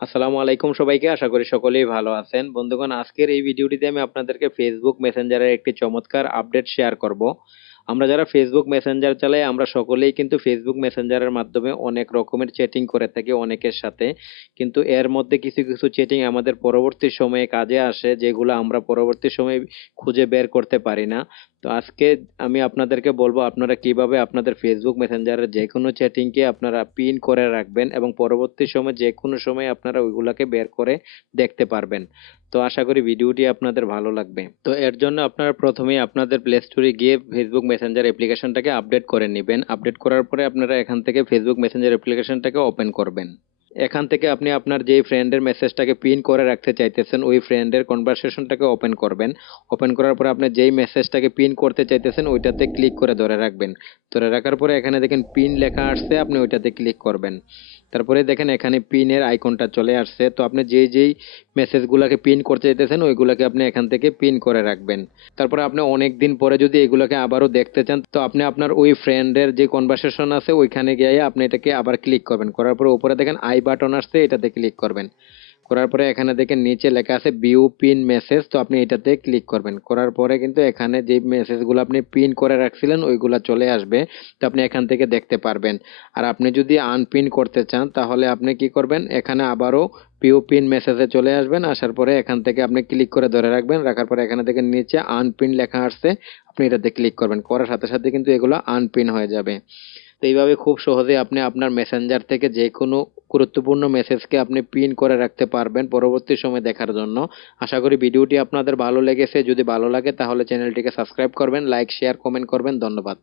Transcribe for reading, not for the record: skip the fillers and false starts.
আসসালামু আলাইকুম সবাইকে। আশা করি সকলেই ভালো আছেন। বন্ধুগণ, আজকের এই ভিডিওটিতে আমি আপনাদেরকে ফেসবুক মেসেঞ্জারের একটি চমৎকার আপডেট শেয়ার করব। আমরা যারা ফেসবুক মেসেঞ্জার চালাই আমরা সকলেই কিন্তু ফেসবুক মেসেঞ্জারের মাধ্যমে অনেক রকমের চ্যাটিং করে থাকি অনেকের সাথে। কিন্তু এর মধ্যে কিছু কিছু চ্যাটিং আমাদের পরবর্তী সময়ে কাজে আসে, যেগুলো আমরা পরবর্তী সময়ে খুঁজে বের করতে পারি না। তো আজকে আমি আপনাদেরকে বলবো আপনারা কিভাবে আপনাদের ফেসবুক মেসেঞ্জারের যে কোনো চ্যাটিংকে আপনারা পিন করে রাখবেন এবং পরবর্তী সময় যে কোনো সময় আপনারা ওইগুলাকে বের করে দেখতে পারবেন। তো আশা করি ভিডিওটি আপনাদের ভালো লাগবে। তো এর জন্য আপনারা প্রথমেই আপনাদের প্লে স্টোরে গিয়ে ফেসবুক মেসেঞ্জার অ্যাপ্লিকেশনটাকে আপডেট করে নেবেন। আপডেট করার পরে আপনারা এখান থেকে ফেসবুক মেসেঞ্জার অ্যাপ্লিকেশনটাকে ওপেন করবেন। এখান থেকে আপনি আপনার যেই ফ্রেন্ডের মেসেজটাকে পিন করে রাখতে চাইতেছেন ওই ফ্রেন্ডের কনভারসেশনটাকে ওপেন করবেন। ওপেন করার পরে আপনি যেই মেসেজটাকে পিন করতে চাইতেছেন ওইটাতে ক্লিক করে ধরে রাখবেন। ধরে রাখার পরে এখানে দেখেন পিন লেখা আসছে, আপনি ওইটাতে ক্লিক করবেন। তারপরে দেখেন এখানে পিনের আইকনটা চলে আসছে। তো আপনি যেই যেই মেসেজগুলোকে পিন করতে চাইতেছেন ওইগুলোকে আপনি এখান থেকে পিন করে রাখবেন। তারপরে আপনি অনেক দিন পরে যদি এগুলোকে আবারও দেখতে চান তো আপনি আপনার ওই ফ্রেন্ডের যে কনভারসেশন আছে ওইখানে গিয়ে আপনি এটাকে আবার ক্লিক করবেন। করার পরে উপরে দেখেন আই বাটন আসছে, এটাতে ক্লিক করবেন। করার পরে এখানে দেখেন নিচে লেখা আছে ভিউ পিন মেসেজ, তো আপনি এটাতে ক্লিক করবেন। করার পরে কিন্তু এখানে যে মেসেজগুলো আপনি পিন করে রাখছিলেন ওইগুলা চলে আসবে। তো আপনি এখান থেকে দেখতে পারবেন। আর আপনি যদি আনপিন করতে চান তাহলে আপনি কি করবেন, এখানে আবারও ভিউ পিন মেসেজে চলে আসবেন। আসার পরে এখান থেকে আপনি ক্লিক করে ধরে রাখবেন। রাখার পরে এখানে দেখেন নিচে আনপিন লেখা আসছে, আপনি এটাতে ক্লিক করবেন। করার সাথে সাথে কিন্তু এগুলো আনপিন হয়ে যাবে। তো এইভাবে খুব সহজে আপনি আপনার মেসেঞ্জার থেকে যে কোনো গুরুত্বপূর্ণ মেসেজকে আপনি পিন করে রাখতে পারবেন পরবর্তী সময় দেখার জন্য। আশা করি ভিডিওটি আপনাদের ভালো লেগেছে। যদি ভালো লাগে তাহলে চ্যানেলটিকে সাবস্ক্রাইব করবেন, লাইক শেয়ার কমেন্ট করবেন। ধন্যবাদ।